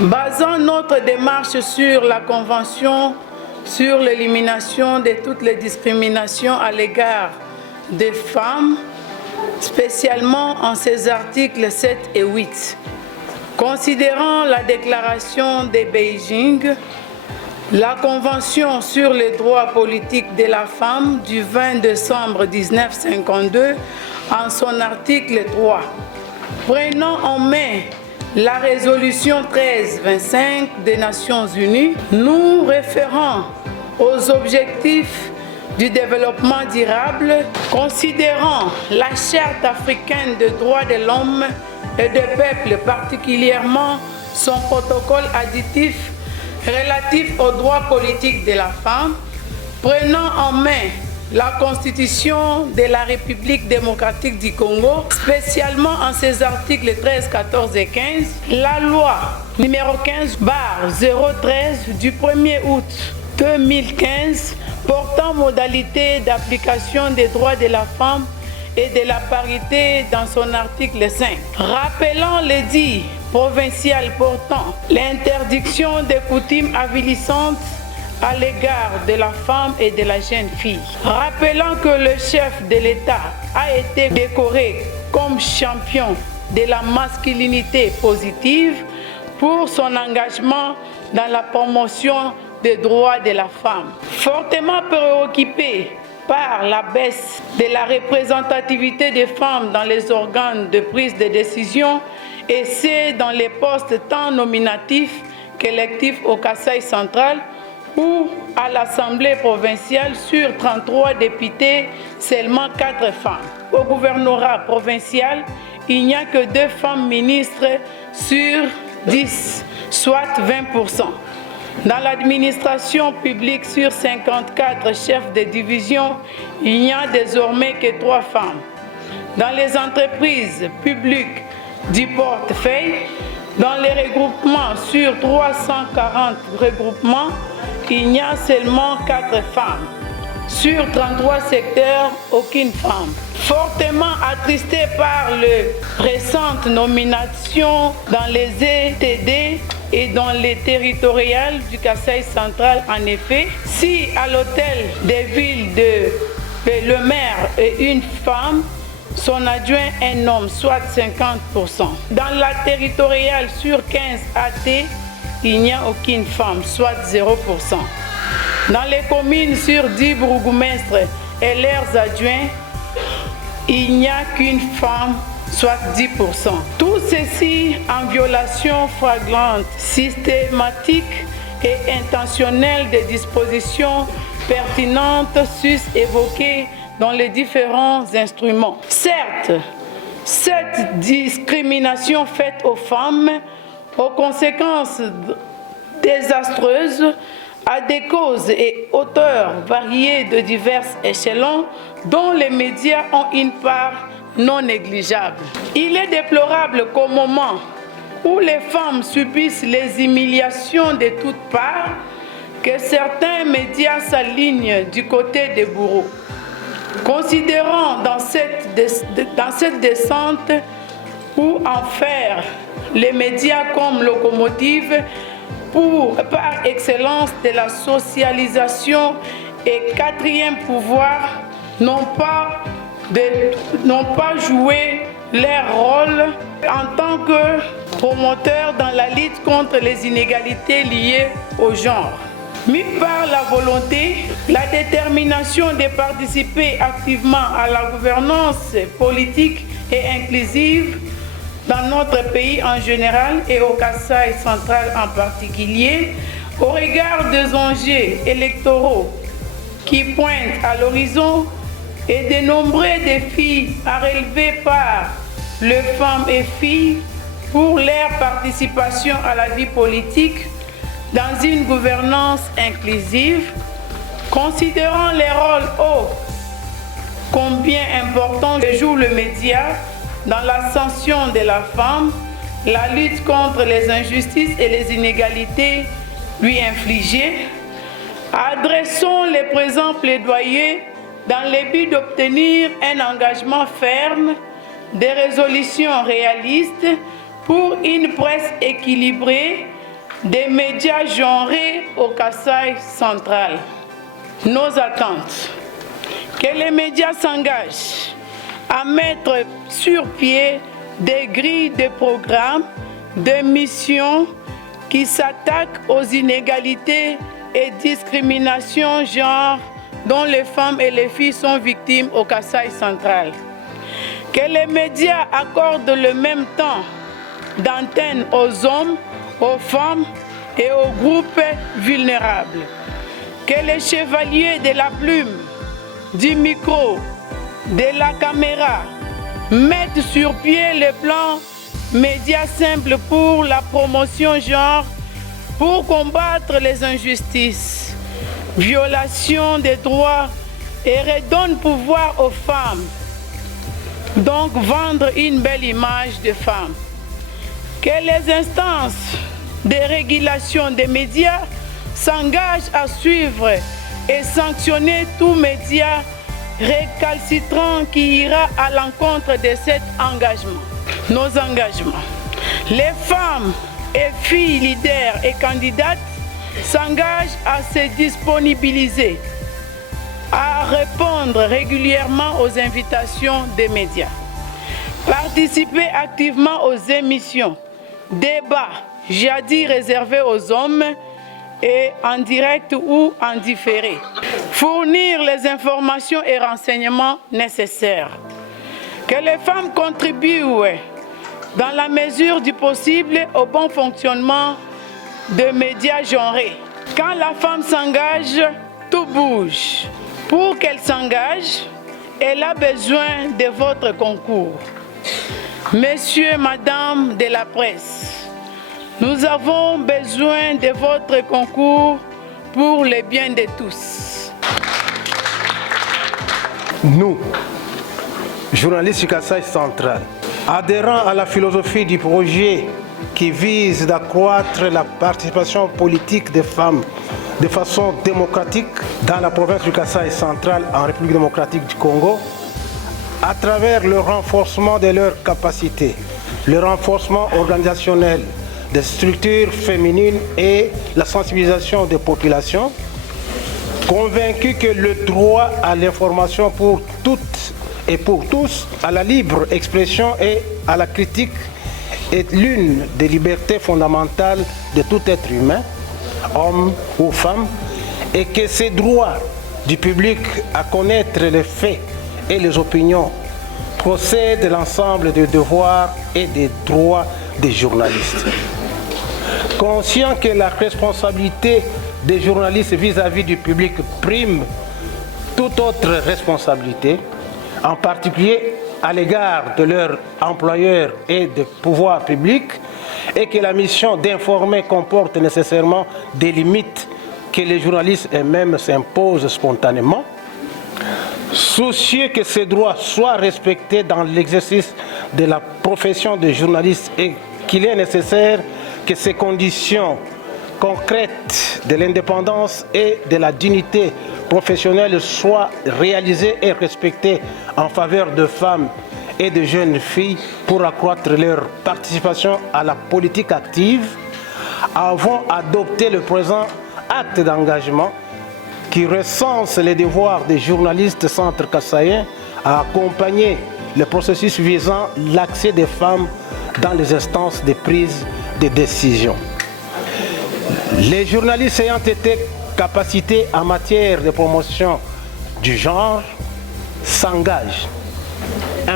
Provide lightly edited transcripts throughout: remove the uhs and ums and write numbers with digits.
Basant notre démarche sur la Convention sur l'élimination de toutes les discriminations à l'égard des femmes, spécialement en ses articles 7 et 8. Considérant la déclaration de Beijing, la Convention sur les droits politiques de la femme du 20 décembre 1952 en son article 3, prenant en main la résolution 1325 des Nations Unies, nous référant aux objectifs du développement durable, considérant la Charte africaine des droits de l'homme et des peuples, particulièrement son protocole additif relatif aux droits politiques de la femme, prenant en main la Constitution de la République démocratique du Congo, spécialement en ses articles 13, 14 et 15, la loi numéro 15/013 du 1er août 2015 portant modalité d'application des droits de la femme et de la parité dans son article 5, rappelant l'édit provincial portant l'interdiction des coutumes avilissantes à l'égard de la femme et de la jeune fille. Rappelant que le chef de l'État a été décoré comme champion de la masculinité positive pour son engagement dans la promotion des droits de la femme. Fortement préoccupé par la baisse de la représentativité des femmes dans les organes de prise de décision et c'est dans les postes tant nominatifs qu'électifs au Kasaï central, où à l'Assemblée provinciale, sur 33 députés, seulement 4 femmes. Au gouvernorat provincial, il n'y a que 2 femmes ministres sur 10, soit 20%. Dans l'administration publique, sur 54 chefs de division, il n'y a désormais que 3 femmes. Dans les entreprises publiques du portefeuille, dans les regroupements, sur 340 regroupements, il y a seulement 4 femmes. Sur 33 secteurs, aucune femme. Fortement attristé par les récentes nominations dans les ETD et dans les territoriales du Kasaï central, en effet, si à l'hôtel des villes le maire est une femme, son adjoint un homme, soit 50%. Dans la territoriale, sur 15 AT, il n'y a aucune femme, soit 0%. Dans les communes, sur 10 bourgmestres et leurs adjoints, il n'y a qu'une femme, soit 10%. Tout ceci en violation flagrante, systématique et intentionnelle des dispositions pertinentes sus-évoquées dans les différents instruments. Certes, cette discrimination faite aux femmes, aux conséquences désastreuses, a des causes et auteurs variés de divers échelons dont les médias ont une part non négligeable. Il est déplorable qu'au moment où les femmes subissent les humiliations de toutes parts, que certains médias s'alignent du côté des bourreaux. Considérant dans cette descente ou en faire les médias comme locomotive par excellence de la socialisation et quatrième pouvoir n'ont pas joué leur rôle en tant que promoteurs dans la lutte contre les inégalités liées au genre. Mis par la volonté, la détermination de participer activement à la gouvernance politique et inclusive dans notre pays en général et au Kasaï central en particulier, au regard des enjeux électoraux qui pointent à l'horizon et de nombreux défis à relever par les femmes et filles pour leur participation à la vie politique dans une gouvernance inclusive, considérant les rôles ô combien importants que joue le média dans l'ascension de la femme, la lutte contre les injustices et les inégalités lui infligées, adressons les présents plaidoyers dans le but d'obtenir un engagement ferme, des résolutions réalistes pour une presse équilibrée, des médias genrés au Kasaï central. Nos attentes. Que les médias s'engagent à mettre sur pied des grilles de programmes, de missions qui s'attaquent aux inégalités et discriminations genre dont les femmes et les filles sont victimes au Kasaï central. Que les médias accordent le même temps d'antenne aux hommes, aux femmes et aux groupes vulnérables. Que les chevaliers de la plume, du micro, de la caméra mettent sur pied le plan médias simples pour la promotion genre, pour combattre les injustices, violations des droits et redonnent pouvoir aux femmes. Donc vendre une belle image de femme. Que les instances de régulation des médias s'engagent à suivre et sanctionner tout média récalcitrant qui ira à l'encontre de cet engagement. Nos engagements. Les femmes et filles leaders et candidates s'engagent à se disponibiliser, à répondre régulièrement aux invitations des médias, participer activement aux émissions, débats, jadis réservés aux hommes et en direct ou en différé, fournir les informations et renseignements nécessaires, que les femmes contribuent dans la mesure du possible au bon fonctionnement de médias genrés. Quand la femme s'engage, tout bouge. Pour qu'elle s'engage, elle a besoin de votre concours. Messieurs, Madame de la presse, nous avons besoin de votre concours pour le bien de tous. Nous, journalistes du Kasaï central, adhérant à la philosophie du projet qui vise d'accroître la participation politique des femmes de façon démocratique dans la province du Kasaï central en République démocratique du Congo, à travers le renforcement de leurs capacités, le renforcement organisationnel des structures féminines et la sensibilisation des populations, convaincus que le droit à l'information pour toutes et pour tous, à la libre expression et à la critique est l'une des libertés fondamentales de tout être humain, homme ou femme, et que ces droits du public à connaître les faits et les opinions procèdent de l'ensemble des devoirs et des droits des journalistes. Conscient que la responsabilité des journalistes vis-à-vis du public prime toute autre responsabilité, en particulier à l'égard de leurs employeurs et des pouvoirs publics, et que la mission d'informer comporte nécessairement des limites que les journalistes eux-mêmes s'imposent spontanément, soucieux que ces droits soient respectés dans l'exercice de la profession de journaliste et qu'il est nécessaire que ces conditions concrètes de l'indépendance et de la dignité professionnelle soient réalisées et respectées en faveur de femmes et de jeunes filles pour accroître leur participation à la politique active, avons adopté le présent acte d'engagement qui recense les devoirs des journalistes centre kassaïens à accompagner le processus visant l'accès des femmes dans les instances de prise de décision. Les journalistes ayant été capacités en matière de promotion du genre s'engagent 1.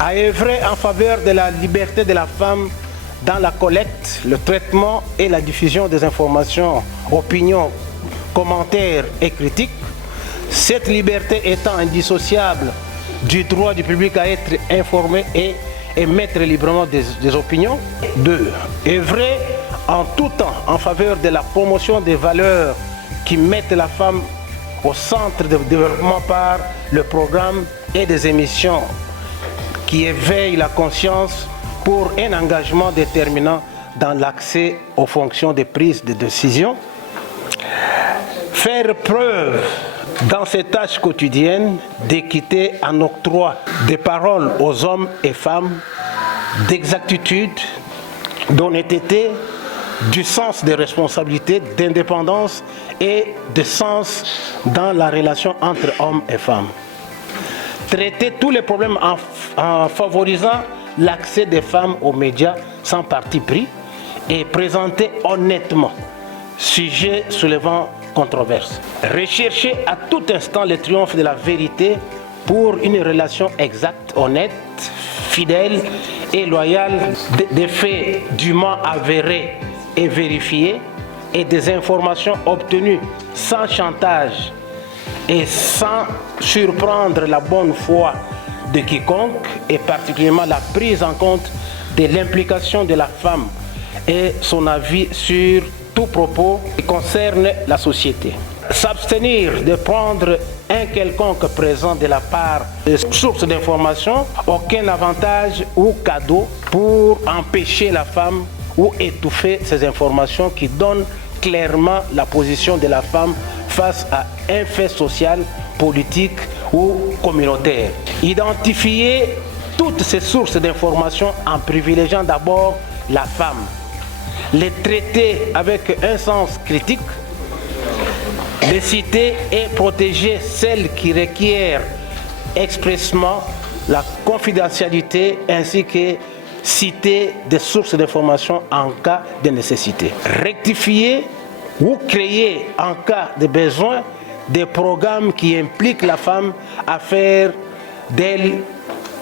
À œuvrer en faveur de la liberté de la femme dans la collecte, le traitement et la diffusion des informations, opinions, commentaires et critiques, cette liberté étant indissociable du droit du public à être informé et émettre librement des opinions. 2. Œuvrer en tout temps en faveur de la promotion des valeurs qui mettent la femme au centre de développement par le programme et des émissions qui éveillent la conscience pour un engagement déterminant dans l'accès aux fonctions de prise de décision. Faire preuve dans ces tâches quotidiennes d'équité en octroi des paroles aux hommes et femmes, d'exactitude, d'honnêteté, du sens des responsabilités, d'indépendance et de sens dans la relation entre hommes et femmes. Traiter tous les problèmes en favorisant l'accès des femmes aux médias sans parti pris et présenter honnêtement, sujet soulevant controverse. Rechercher à tout instant le triomphe de la vérité pour une relation exacte, honnête, fidèle et loyale, des faits dûment avérés et vérifiés et des informations obtenues sans chantage et sans surprendre la bonne foi de quiconque, et particulièrement la prise en compte de l'implication de la femme et son avis sur tout propos qui concerne la société. S'abstenir de prendre un quelconque présent de la part de sources d'information, aucun avantage ou cadeau pour empêcher la femme ou étouffer ces informations qui donnent clairement la position de la femme face à un fait social, politique ou communautaire. Identifier toutes ces sources d'information en privilégiant d'abord la femme. Les traiter avec un sens critique, les citer et protéger celles qui requièrent expressément la confidentialité ainsi que citer des sources d'information en cas de nécessité. Rectifier ou créer en cas de besoin des programmes qui impliquent la femme à faire d'elle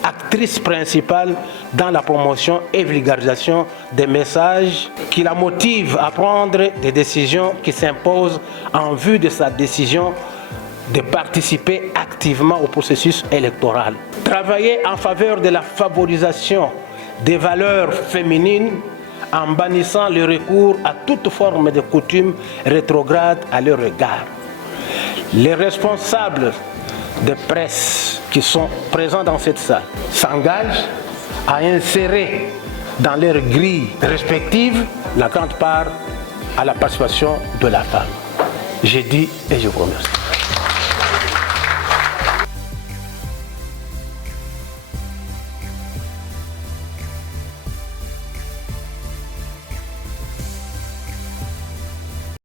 actrice principale dans la promotion et vulgarisation des messages qui la motivent à prendre des décisions qui s'imposent en vue de sa décision de participer activement au processus électoral. Travailler en faveur de la favorisation des valeurs féminines en bannissant le recours à toute forme de coutumes rétrogrades à leur égard. Les responsables de presse qui sont présents dans cette salle s'engagent à insérer dans leurs grilles respectives la grande part à la participation de la femme. J'ai dit et je vous remercie.